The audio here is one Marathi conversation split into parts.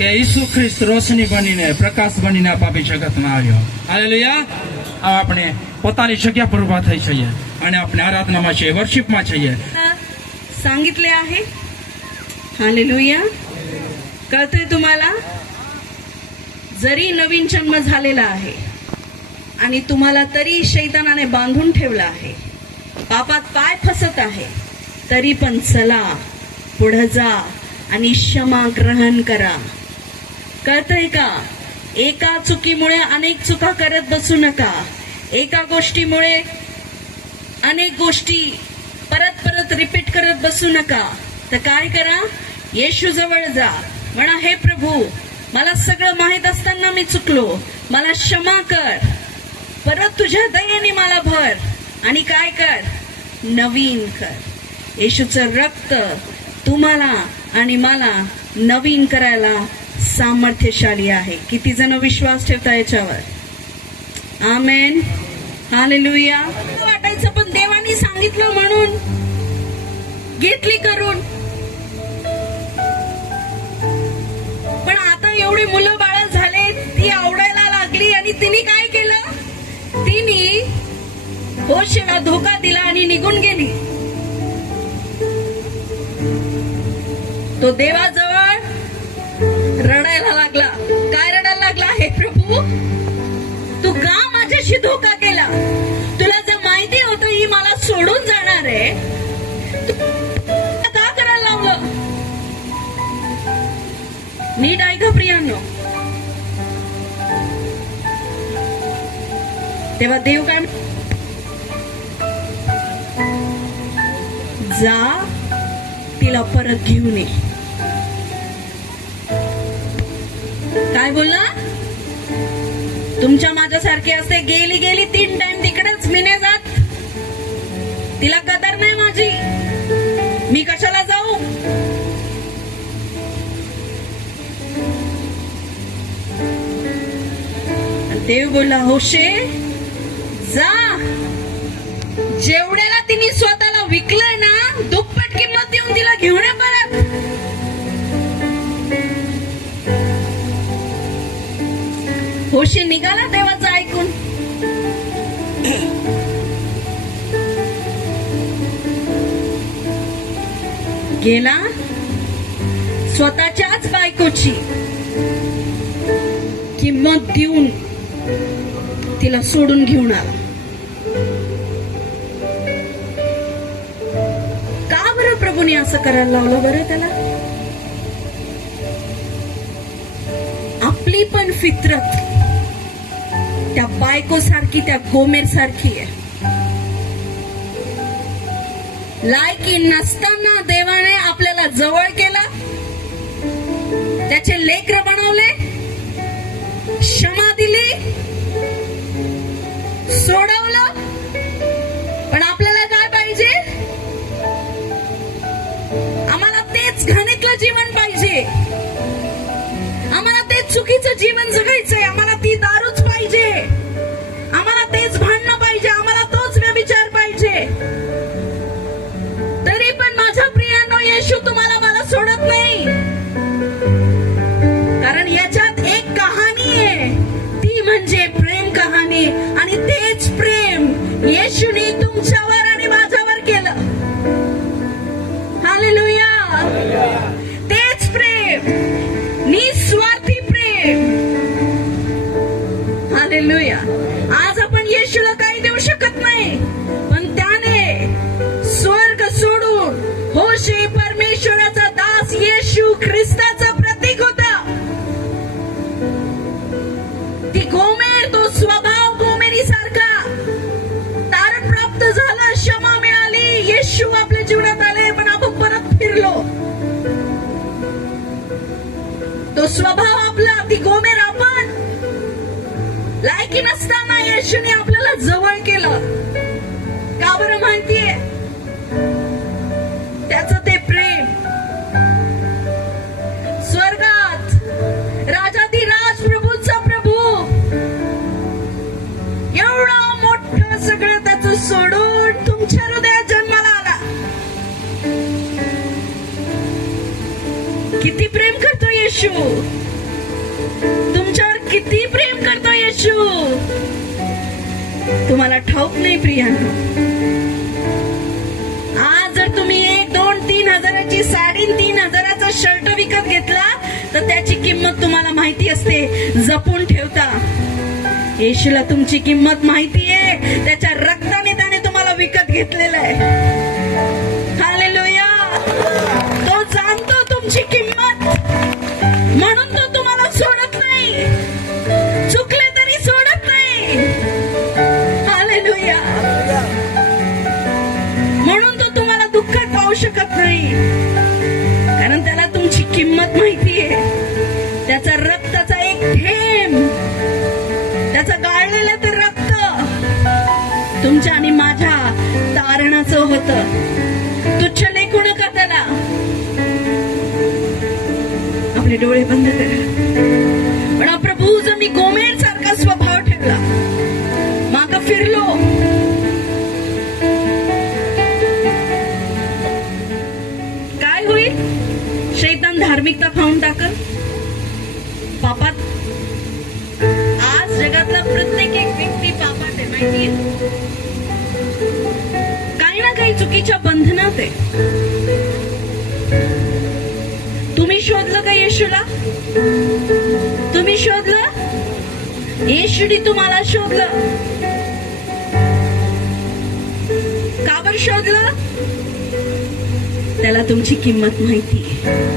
કે ઈસુ ખ્રિસ્ત રોશની બનીને પ્રકાશ બનીને આ પાપી જગતમાં આવ્યો. હાલેલુયા. આપણે પોતાની જગ્યા પર ઉભા થઈ છીએ અને આપણે આરાધનામાં છીએ, વર્शिपમાં છીએ. सांगितले आहे. हालेलुया. कळतंय तुम्हाला? जरी नवीन जन्म झालेला आहे आणि तुम्हाला तरी शैतानाने बांधून ठेवला आहे, पापात पाय फसत आहे, तरी पण चला, पुढे जा आणि क्षमा ग्रहण करा. कळतंय का? एका चुकीमुळे अनेक चुका करत बसू नका. एका गोष्टीमुळे अनेक गोष्टी परत परत रिपीट करत बसू नका. तर काय करा? येशू जवळ जा, म्हणा, हे प्रभू, मला सगळं माहित असताना मी चुकलो, मला क्षमा कर, परत तुझ्या दयेने मला भर आणि काय कर? नवीन कर. येशूचं रक्त तुम्हाला आणि मला नवीन करायला सामर्थ्यशाली आहे. किती जण विश्वास ठेवता याच्यावर? आमेन. हालेलुया. वाटायचं पण देवानी सांगितलं म्हणून घेतली करून. पण आता एवढी मुलं बाळ झाले, ती आवडायला लागली आणि तिने काय केलं? तिने होशेला धोका दिला आणि निघून गेली. तो देवाजवळ रडायला लागला. काय रडायला लागला? हे प्रभू, तू का माझ्याशी धोका केला? तुला जर माहिती होतं ही मला सोडून जाणार आहे, का करायला लावलं? नीट ऐका प्रियांनो. तेव्हा देव काय? जा, तिला परत घेऊन ये. काय बोलला? तुमच्या माझ्यासारखे असते, गेली गेली 3 टाइम तिकडेच, मी नाही जात, तिला कदर नाही माझी, मी कशाला जाऊ? देव बोलला, होशे, जा. जेवढ्याला तिने स्वतःला विकलंय ना, दुप्पट किंमत देऊन तिला घेऊन ये परत. होशे निघाला देवाचं ऐकून. गेला, स्वतःच्याच बायकोची किंमत देऊन तिला सोडून घेऊन आला. का बरं प्रभूने असं करायला लावलं बरं त्याला? आपली पण फितरत त्या बायको सारखी, त्या गोमेर सारखी आहे. लायकी नसताना देवाने आपल्याला जवळ केलं, त्याचे लेकरं बनवले, क्षमा दिली, सोडवलं. पण आपल्याला काय पाहिजे? आम्हाला तेच घाणीतलं जीवन पाहिजे, आम्हाला तेच चुकीचं जीवन जगायचंय, आम्हाला ती दारूच पाहिजे, आम्हाला तेच भांडणं पाहिजे, आम्हाला तोच व्यभिचार पाहिजे. तरी पण माझ्या प्रियांनो, येशू तुम्हाला मला सोडत नाही. कारण याच्यात एक कहाणी आहे, ती म्हणजे प्रेम कहाणी. आणि तेच प्रेम येशूने तुमच्यावर आणि माझ्यावर केलं. हालेलुया. तेच प्रेम, निस्वार्थी प्रेम. हालेलुया. आज आपण येशूला काही देऊ शकत नाही, पण त्याने स्वर्ग सोडून होशे परमेश्वराचा दास येशू ख्रिस्ताचा प्रतीक होता. ती गोमेर, तो स्वभाव गोमेरी सारखा तारण प्राप्त झाला, क्षमा मिळाली, येशू आपल्या जीवनात आले, पण आपण परत फिरलो. तो स्वभाव आपला, ती गोमेर आपण, लायकी नसताना येशूने आपल्याला जवळ केलं. का बरं माहितीये? त्याचं ते प्रेम. स्वर्गात राजाधिराज, प्रभूचा प्रभू, एवढं मोठं सगळं त्याचं सोडून तुमच्या हृदयात जन्माला आला. किती प्रेम करतो येशू. किती प्रेम करतो येशू, तुम्हाला ठाऊक नाही प्रियांनो. आज जर तुम्ही 1, 2, 3 हजाराची साडी, 3 हजाराचा शर्ट विकत घेतला तर त्याची किंमत तुम्हाला माहिती असते, जपून ठेवता. येशूला तुमची किंमत माहिती आहे, त्याच्या रक्ताने त्याने तुम्हाला विकत घेतलेलं आहे. हालेलुया. तो जाणतो तुमची किंमत, म्हणून तो तुम्हाला सोडत नाही, चुकले तरी सोडत नाही. हालेलुया. म्हणून तो तुम्हाला दुःखात पाहू शकत नाही, कारण त्याला तुमची किंमत माहिती आहे. त्याचा रक्ताचा एक थेंब, त्याचं गाळलेलं ते रक्त तुमच्या आणि माझ्या तारणाचं होतं. तुच्छ लेखू नका त्याला. आपले डोळे बंद करा. पण प्रभू, जर मी गोमेर सारखा स्वभाव ठेवला, मागं फिरलो, काय होईल? शैतान धार्मिकता खाऊन टाकल. पापात आज जगातला प्रत्येक एक व्यक्ती पापात आहे, माहितीये? काही ना काही चुकीच्या बंधनात आहे. तुम्ही शोधलं का येशूला? तुम्ही शोधलं? येशूने तुम्हाला शोधलं. का बरं शोधलं? त्याला तुमची किंमत माहिती आहे.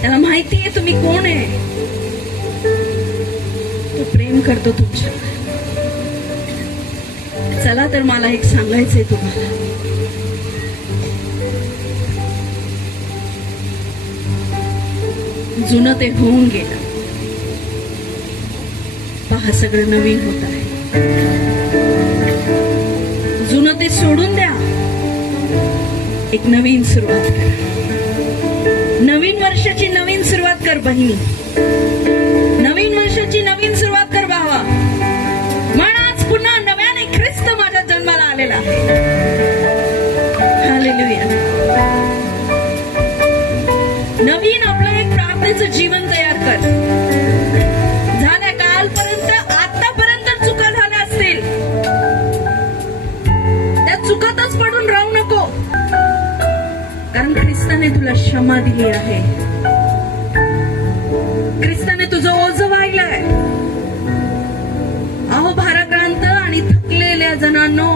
त्याला माहिती आहे तुम्ही कोण आहे. तो प्रेम करतो तुमच्यावर. चला तर मला एक सांगायचंय तुम्हाला. जुनं ते होऊन गेलं, पहा सगळं नवीन होत आहे. जुनं ते सोडून द्या, एक नवीन सुरुवात करा. नवीन वर्षाची नवीन सुरुवात कर बहिणी, नवीन वर्षाची नवीन सुरुवात कर भावा. म्हण आज पुन्हा नव्याने ख्रिस्त माझ्या जन्माला आलेला आहे. हालेलुया. नवीन आपलं एक प्रार्थनेचं जीवन तयार कर. झाल्या कालपर्यंत, आतापर्यंत चुका झाल्या असतील, त्या चुकातच पडून राहू नको, कारण ख्रिस्ताने तुला क्षमा दिली आहे. ख्रिस्ताने तुझं ओझं वाहिलंय. अहो भाराक्रांत आणि थकलेल्या जणांनो,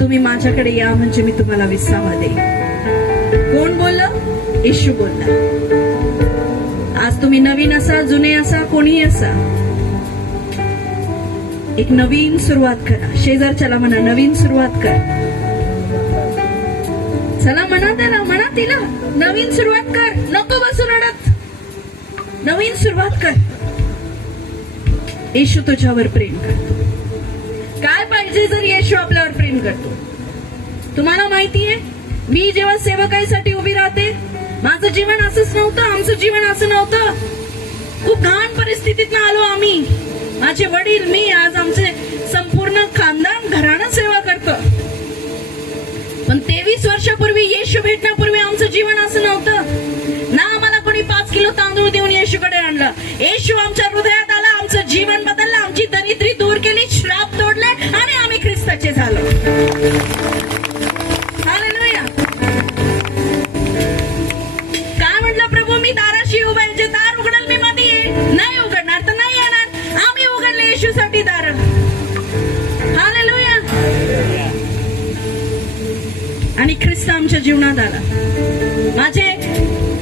तुम्ही माझ्याकडे या म्हणजे मी तुम्हाला विसावा देईन. कोण बोललं? येशू बोलला. आज तुम्ही नवीन असा, जुने असा, कोणीही असा, एक नवीन सुरुवात करा. शेजारच्याला म्हणा नवीन सुरुवात कर. चला म्हणा त्याला, म्हणा तिला नवीन सुरुवात कर. नको बसून रडत, नवीन सुरुवात कर. येशू तुझ्यावर प्रेम करतो. काय पाहिजे जर येशू आपल्यावर प्रेम करतो? तुम्हाला माहितीये, मी जेव्हा सेवकाईसाठी उभी राहते, माझं जीवन असंच नव्हतं, आमचं जीवन असं नव्हतं. खूप घाण परिस्थितीतनं आलो आम्ही. माझे वडील, मी, आज आमचे संपूर्ण खानदान घराणं सेवा करतं. पण 23 वर्षापूर्वी येशू भेटण्यापूर्वी आमचं जीवन असं नव्हतं ना. आम्हाला कोणी 5 किलो तांदूळ देऊन येशूकडे आणलं. येशू आमच्या हृदयात आला, आमचं जीवन बदललं, आमची दरिद्री दूर केली, श्राप तोडले आणि आम्ही ख्रिस्ताचे झालो. हालेलुया. काय म्हटलं प्रभू? मी दाराशी उभा आहे, जे दार उघडल मी मध्ये येईल. नाही उघडणार तर नाही येणार. आम्ही उघडले येशूसाठी दार. हालेलुया. आणि ख्रिस्त आमच्या जीवनात आला. माझे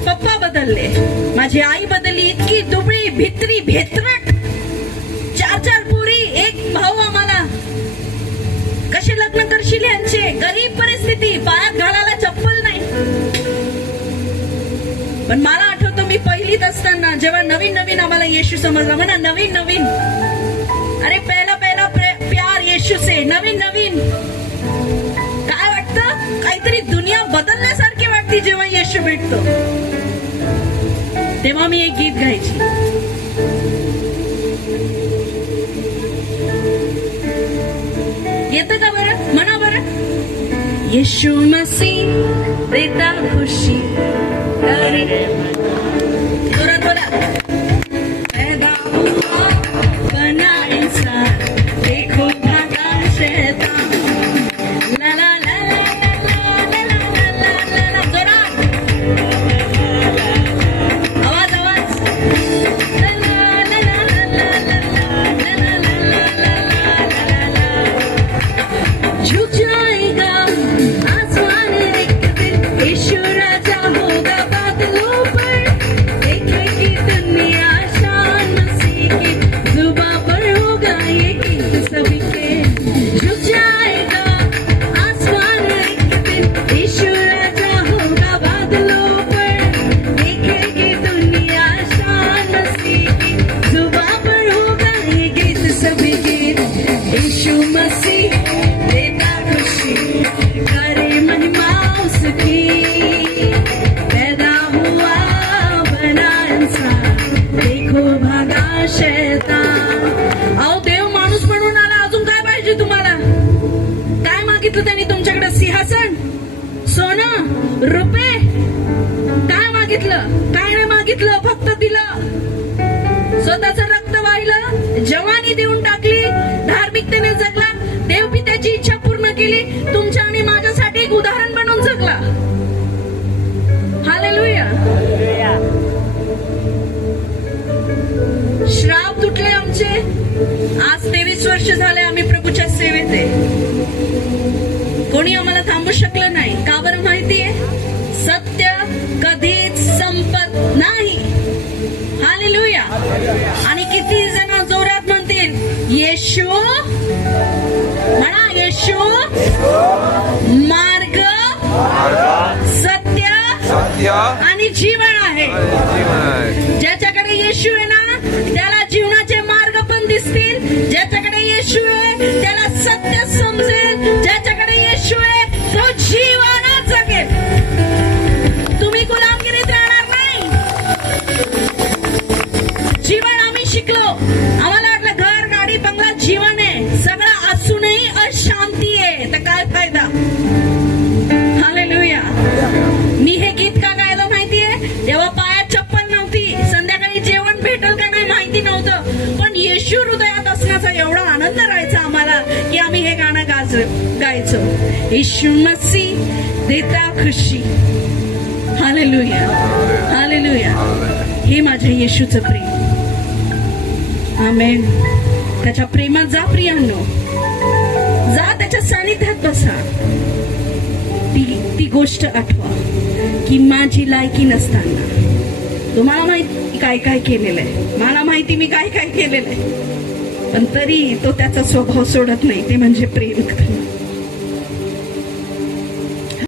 पप्पा बदलले, माझी आई बदलली. इतकी दुबळी, भित्री, भेत्रट, 4 पोरी, एक भाऊ. आम्हाला कसे लग्न करशील यांचे? गरीब परिस्थिती, पायात घालायला चप्पल नाही. पण मला आठवतं, मी पहिलीत असताना जेव्हा नवीन नवीन आम्हाला येशू समजला. म्हणा नवीन नवीन. अरे पहिला पहिला प्यार येशू से. नवीन नवीन काय वाटतं? काहीतरी दुनिया बदलण्यासारखी वाटते जेव्हा येशू भेटतो. तेव्हा मी एक गीत गायची. येतं का बरं? म्हणा बरं. येशू मसीह देता खुशी. जोरात बोला. धार्मिकतेने जगला, देवपित्याची इच्छा पूर्ण केली, तुमच्या आणि माझ्यासाठी एक उदाहरण बनून जगला. हालेलुया. श्राप तुटले आमचे. आज 23 वर्ष झाले आम्ही प्रभूच्या सेवेत आहे. कोणी आम्हाला थांबू शकलं नाही. का बरं माहितीये? सत्य कधीच संपत नाही. हालेलुया. आणि किती जण जोरात म्हणतील येशू, म्हणा येशू मार्ग, सत्य आणि जीवन आहे. ज्याच्याकडे येशू आहे ना त्याला जीवनाचे मार्ग पण दिसतील. ज्याच्याकडे येशू आहे त्याला सत्य समजेल. ज्याच्याकडे येशू आहे तो जीवनात जगेल. तुम्ही गुलामगिरीत राहणार नाही. जीवन आम्ही शिकलो. आम्हाला वाटलं घर, गाडी, बंगला जीवन आहे. सगळं असूनही अशांती आहे, तर काय फायदा? हालेलुया. मी हे गीत का गायलं माहितीये? तेव्हा पायात चप्पल नव्हती, संध्याकाळी जेवण भेटल का नाही माहिती नव्हतं, पण येशू हृदयात असण्याचा एवढा आनंद राहायचा आम्हाला की आम्ही हे गाणं गायचो. येशू मसीह देता खुशी. हालेलुया. हालेलुया. हे माझ्या येशूचं प्रेम. आमेन. त्याच्या प्रेमात जा प्रियांनो, जा त्याच्या सानिध्यात बसा. ती गोष्ट आठवा की माझी लायकी नसताना तुम्हाला माहिती काय काय केलेलं आहे, मला माहिती मी काय काय केलेलं आहे, पण तरी तो त्याचा स्वभाव सोडत नाही, ते म्हणजे प्रेम करणं.